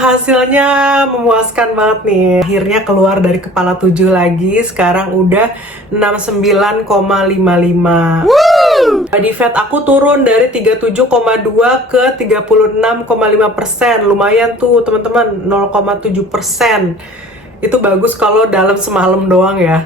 Hasilnya memuaskan banget nih. Akhirnya keluar dari kepala 7 lagi. Sekarang udah 69,55. Body fat aku turun dari 37,2 ke 36,5%. Lumayan tuh teman-teman, 0,7%. Itu bagus kalau dalam semalam doang ya.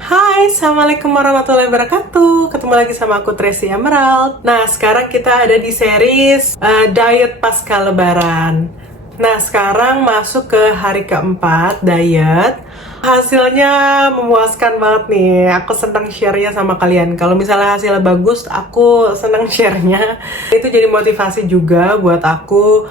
Hai, assalamualaikum warahmatullahi wabarakatuh. Ketemu lagi sama aku Tracy Emerald. Nah, sekarang kita ada di series diet pasca lebaran. Nah, sekarang masuk ke hari keempat diet. Hasilnya memuaskan banget nih. Aku senang share-nya sama kalian. Kalau misalnya hasilnya bagus, aku senang share-nya. Itu jadi motivasi juga buat aku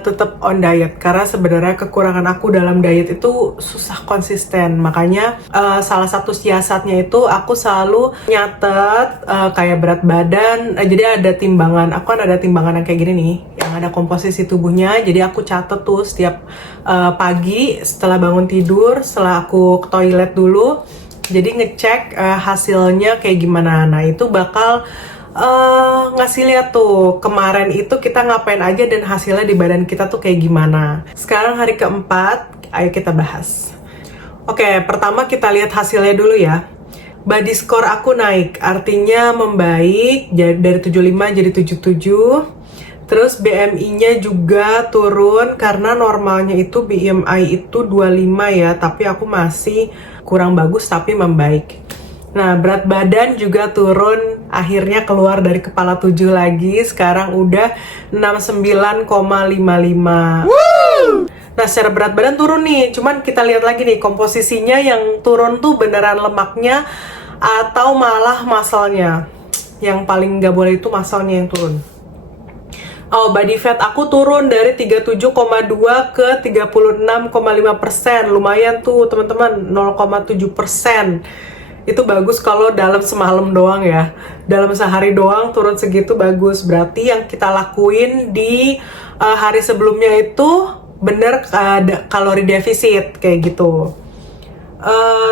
tetap on diet. Karena sebenarnya kekurangan aku dalam diet itu susah konsisten. Makanya salah satu siasatnya itu aku selalu nyatet kayak berat badan. Jadi ada timbangan. Aku kan ada timbangan yang kayak gini nih, yang ada komposisi tubuhnya. Jadi aku catet tuh setiap pagi setelah bangun tidur, setelah aku ke toilet dulu, jadi ngecek hasilnya kayak gimana. Nah, itu bakal ngasih lihat tuh kemarin itu kita ngapain aja dan hasilnya di badan kita tuh kayak gimana. Sekarang hari keempat, ayo kita bahas. Oke, pertama kita lihat hasilnya dulu ya. Body score aku naik, artinya membaik dari 75 jadi 77. Terus BMI-nya juga turun karena normalnya itu BMI itu 25 ya, tapi aku masih kurang bagus tapi membaik. Nah, berat badan juga turun, akhirnya keluar dari kepala 7 lagi, sekarang udah 69,55. Nah, secara berat badan turun nih, cuman kita lihat lagi nih komposisinya yang turun tuh beneran lemaknya atau malah masalnya. Yang paling nggak boleh itu masalnya yang turun. Oh, body fat aku turun dari 37,2 ke 36,5%. Lumayan tuh teman-teman, 0,7%. Itu bagus kalau dalam semalam doang ya. Dalam sehari doang turun segitu bagus. Berarti yang kita lakuin di hari sebelumnya itu bener kalori defisit kayak gitu.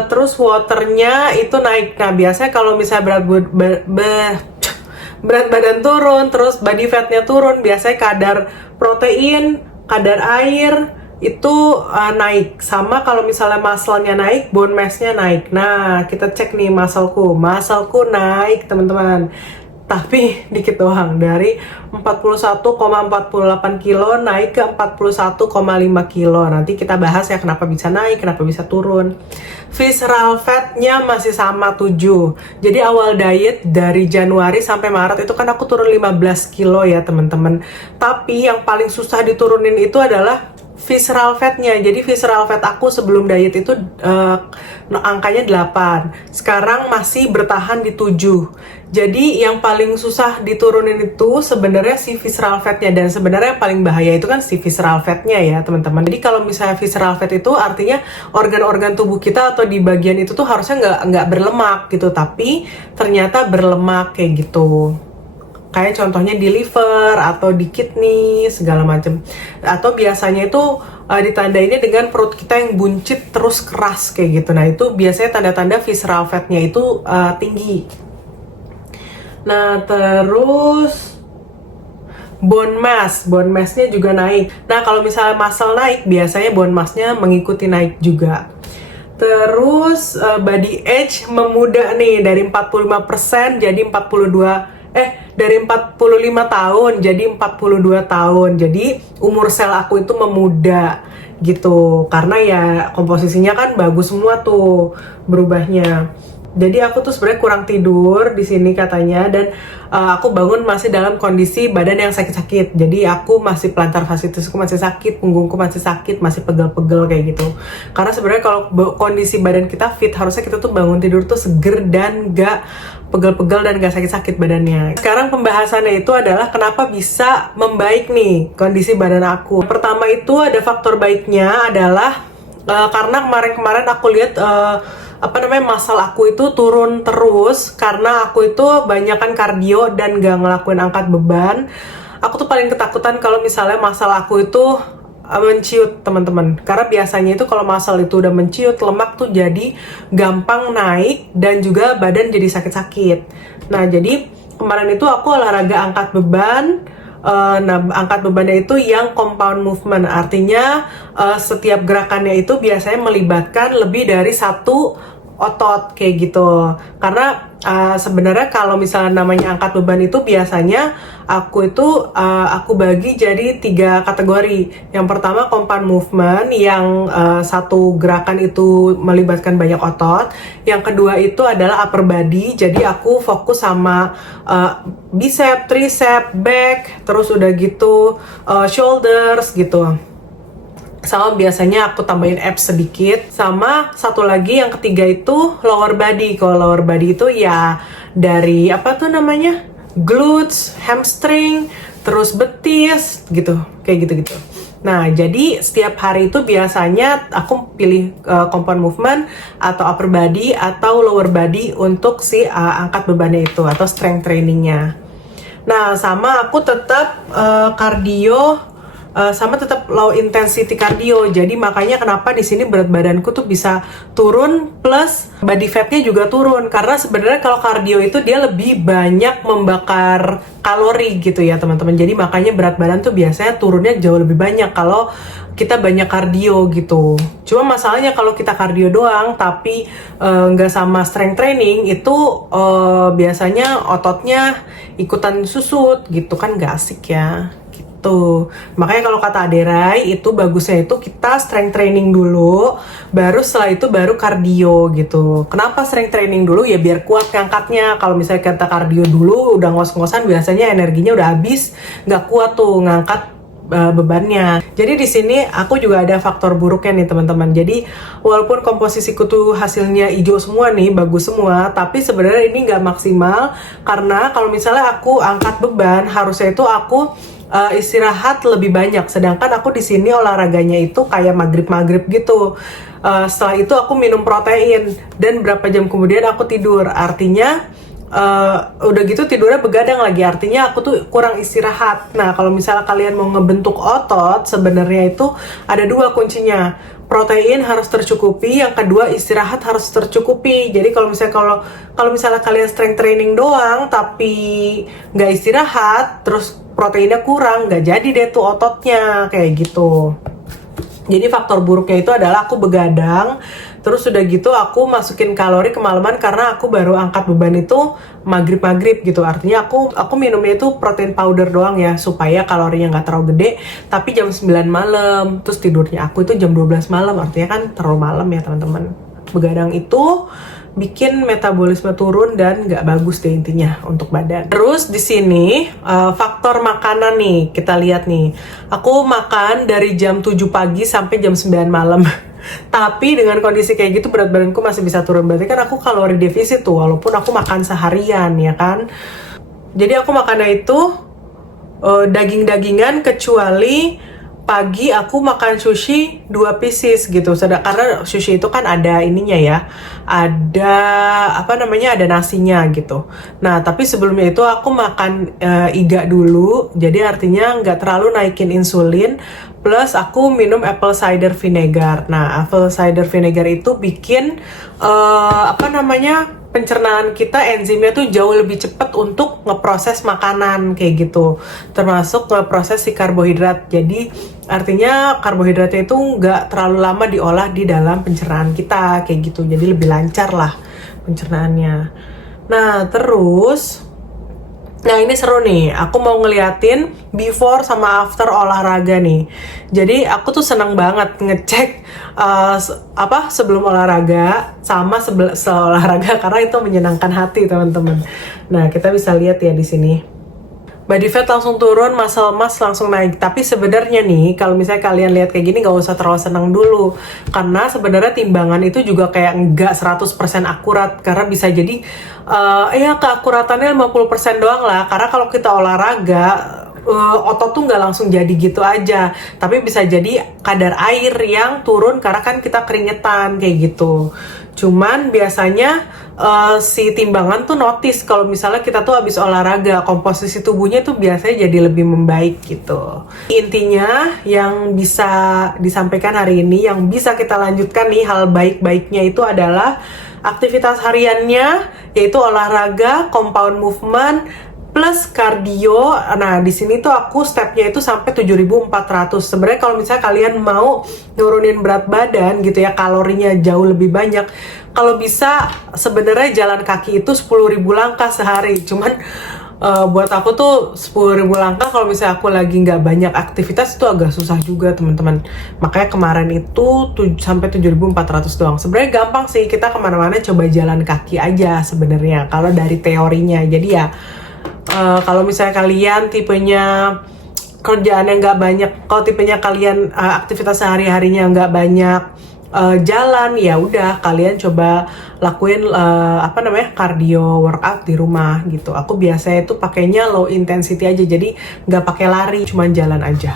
Terus waternya itu naik. Nah, biasanya kalau misalnya berat badan turun, terus body fatnya turun, biasanya kadar protein, kadar air itu naik. Sama kalau misalnya muscle-nya naik, bone mass-nya naik. Nah, kita cek nih muscle-ku naik teman-teman, tapi dikit doang, dari 41,48 kilo naik ke 41,5 kilo. Nanti kita bahas ya kenapa bisa naik, kenapa bisa turun. Visceral fat-nya masih sama 7. Jadi awal diet dari Januari sampai Maret itu kan aku turun 15 kilo ya teman-teman. Tapi yang paling susah diturunin itu adalah visceral fat-nya. Jadi visceral fat aku sebelum diet itu angkanya 8. Sekarang masih bertahan di 7. Jadi yang paling susah diturunin itu sebenarnya si visceral fat-nya, dan sebenarnya yang paling bahaya itu kan si visceral fat-nya ya teman-teman. Jadi kalau misalnya visceral fat itu artinya organ-organ tubuh kita atau di bagian itu tuh harusnya nggak berlemak gitu, tapi ternyata berlemak kayak gitu. Kayak contohnya di liver atau di kidney segala macam. Atau biasanya itu ditandainnya dengan perut kita yang buncit terus keras kayak gitu. Nah, itu biasanya tanda-tanda visceral fat-nya itu tinggi. Nah, terus bone mass-nya juga naik. Nah, kalau misalnya muscle naik, biasanya bone mass-nya mengikuti naik juga. Terus body age memuda nih, dari 45% jadi 45 tahun jadi 42 tahun. Jadi umur sel aku itu memuda gitu. Karena ya komposisinya kan bagus semua tuh berubahnya. Jadi aku tuh sebenarnya kurang tidur di sini katanya, dan aku bangun masih dalam kondisi badan yang sakit-sakit. Jadi aku masih plantar fasciitusku masih sakit, punggungku masih sakit, masih pegel-pegel kayak gitu. Karena sebenarnya kalau kondisi badan kita fit, harusnya kita tuh bangun tidur tuh seger dan gak pegel-pegel dan gak sakit-sakit badannya. Sekarang pembahasannya itu adalah kenapa bisa membaik nih kondisi badan aku. Pertama itu ada faktor baiknya adalah karena kemarin aku lihat muscle aku itu turun terus karena aku itu banyakan kardio dan gak ngelakuin angkat beban. Aku tuh paling ketakutan kalau misalnya muscle aku itu menciut teman-teman, karena biasanya itu kalau muscle itu udah menciut, lemak tuh jadi gampang naik dan juga badan jadi sakit-sakit. Nah, jadi kemarin itu aku olahraga angkat beban Nah, angkat bebannya itu yang compound movement, artinya setiap gerakannya itu biasanya melibatkan lebih dari satu otot kayak gitu. Karena sebenarnya kalau misalnya namanya angkat beban itu biasanya aku bagi jadi 3 kategori. Yang pertama compound movement, yang satu gerakan itu melibatkan banyak otot. Yang kedua itu adalah upper body, jadi aku fokus sama bicep, tricep, back, terus udah gitu shoulders gitu. Sama biasanya aku tambahin abs sedikit. Sama satu lagi yang ketiga itu lower body. Kalau lower body itu ya dari apa tuh namanya, glutes, hamstring, terus betis gitu, kayak gitu-gitu. Nah, jadi setiap hari itu biasanya aku pilih compound movement atau upper body atau lower body untuk si angkat bebannya itu atau strength trainingnya. Nah, sama aku tetap cardio, sama tetap low intensity cardio. Jadi makanya kenapa di sini berat badanku tuh bisa turun plus body fatnya juga turun, karena sebenarnya kalau cardio itu dia lebih banyak membakar kalori gitu ya teman-teman. Jadi makanya berat badan tuh biasanya turunnya jauh lebih banyak kalau kita banyak kardio gitu. Cuma masalahnya kalau kita kardio doang tapi nggak sama strength training itu biasanya ototnya ikutan susut gitu kan, nggak asik ya. Tuh. Makanya kalau kata Aderai itu bagusnya itu kita strength training dulu, baru setelah itu baru cardio gitu. Kenapa strength training dulu? Ya biar kuat ngangkatnya. Kalau misalnya kita cardio dulu udah ngos-ngosan, biasanya energinya udah habis, nggak kuat tuh ngangkat bebannya. Jadi di sini aku juga ada faktor buruknya nih teman-teman. Jadi walaupun komposisiku tuh hasilnya hijau semua nih, bagus semua, tapi sebenarnya ini nggak maksimal karena kalau misalnya aku angkat beban harusnya itu aku istirahat lebih banyak, sedangkan aku di sini olahraganya itu kayak maghrib gitu. Setelah itu aku minum protein dan berapa jam kemudian aku tidur, artinya udah gitu tidurnya begadang lagi, artinya aku tuh kurang istirahat. Nah, kalau misalnya kalian mau ngebentuk otot, sebenarnya itu ada 2 kuncinya. Protein harus tercukupi, yang kedua istirahat harus tercukupi. Jadi kalau misalnya kalian strength training doang tapi nggak istirahat, terus proteinnya kurang, nggak jadi deh tuh ototnya kayak gitu. Jadi faktor buruknya itu adalah aku begadang, terus udah gitu aku masukin kalori kemalaman karena aku baru angkat beban itu maghrib gitu. Artinya aku minumnya itu protein powder doang ya, supaya kalorinya nggak terlalu gede, tapi jam 9 malam. Terus tidurnya aku itu jam 12 malam, artinya kan terlalu malam ya teman-teman. Begadang itu bikin metabolisme turun dan nggak bagus deh intinya untuk badan. Terus di sini faktor makanan nih, kita lihat nih. Aku makan dari jam 7 pagi sampai jam 9 malam. Tapi dengan kondisi kayak gitu berat badanku masih bisa turun. Berarti kan aku kalori defisit tuh walaupun aku makan seharian ya kan. Jadi aku makannya itu daging-dagingan, kecuali pagi aku makan sushi 2 pieces gitu. Karena sushi itu kan ada ininya ya, ada ada nasinya gitu. Nah, tapi sebelumnya itu aku makan iga dulu, jadi artinya nggak terlalu naikin insulin. Plus aku minum apple cider vinegar. Nah, apple cider vinegar itu bikin pencernaan kita, enzimnya tuh jauh lebih cepat untuk ngeproses makanan kayak gitu, termasuk ngeproses si karbohidrat. Jadi artinya karbohidratnya itu nggak terlalu lama diolah di dalam pencernaan kita kayak gitu, jadi lebih lancar lah pencernaannya. Nah terus, nah ini seru nih, aku mau ngeliatin before sama after olahraga nih. Jadi aku tuh seneng banget ngecek sebelum olahraga sama setelah olahraga, karena itu menyenangkan hati teman-teman. Nah kita bisa lihat ya di sini. Body fat langsung turun, muscle mass langsung naik. Tapi sebenarnya nih, kalau misalnya kalian lihat kayak gini, gak usah terlalu senang dulu. Karena sebenarnya timbangan itu juga kayak nggak 100% akurat. Karena bisa jadi, keakuratannya 50% doang lah. Karena kalau kita olahraga, otot tuh nggak langsung jadi gitu aja. Tapi bisa jadi kadar air yang turun karena kan kita keringetan kayak gitu. Cuman biasanya si timbangan tuh notice kalau misalnya kita tuh habis olahraga, komposisi tubuhnya tuh biasanya jadi lebih membaik gitu. Intinya yang bisa disampaikan hari ini, yang bisa kita lanjutkan nih hal baik-baiknya itu adalah aktivitas hariannya, yaitu olahraga, compound movement, plus kardio. Nah, di sini tuh aku stepnya itu sampai 7.400. Sebenarnya kalau misalnya kalian mau nurunin berat badan gitu ya, kalorinya jauh lebih banyak, kalau bisa sebenarnya jalan kaki itu 10.000 langkah sehari. Cuman buat aku tuh 10.000 langkah kalau misalnya aku lagi nggak banyak aktivitas itu agak susah juga teman-teman. Makanya kemarin itu sampai 7.400 doang. Sebenarnya gampang sih, kita kemana-mana coba jalan kaki aja sebenarnya kalau dari teorinya. Jadi ya kalau misalnya kalian tipenya kerjaan yang nggak banyak, kalau tipenya kalian aktivitas sehari-harinya nggak banyak jalan, ya udah kalian coba lakuin cardio workout di rumah gitu. Aku biasanya itu pakainya low intensity aja, jadi nggak pakai lari, cuman jalan aja.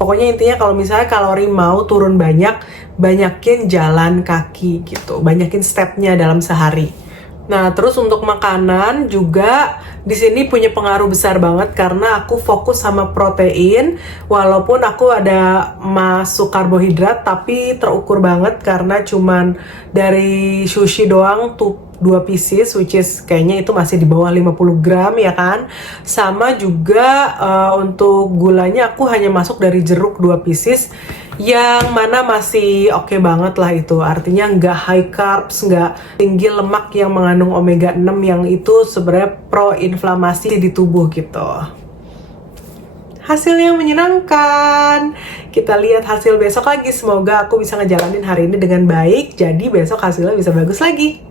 Pokoknya intinya kalau misalnya kalori mau turun banyak, banyakin jalan kaki gitu, banyakin stepnya dalam sehari. Nah, terus untuk makanan juga di sini punya pengaruh besar banget karena aku fokus sama protein, walaupun aku ada masuk karbohidrat tapi terukur banget karena cuman dari sushi doang tuh 2 pieces, which is kayaknya itu masih di bawah 50 gram ya kan. Sama juga untuk gulanya aku hanya masuk dari jeruk 2 pieces, yang mana masih oke banget lah itu. Artinya nggak high carbs, nggak tinggi lemak yang mengandung omega 6 yang itu sebenarnya pro-inflamasi di tubuh gitu. Hasilnya menyenangkan. Kita lihat hasil besok lagi. Semoga aku bisa ngejalanin hari ini dengan baik, jadi besok hasilnya bisa bagus lagi.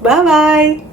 Bye-bye.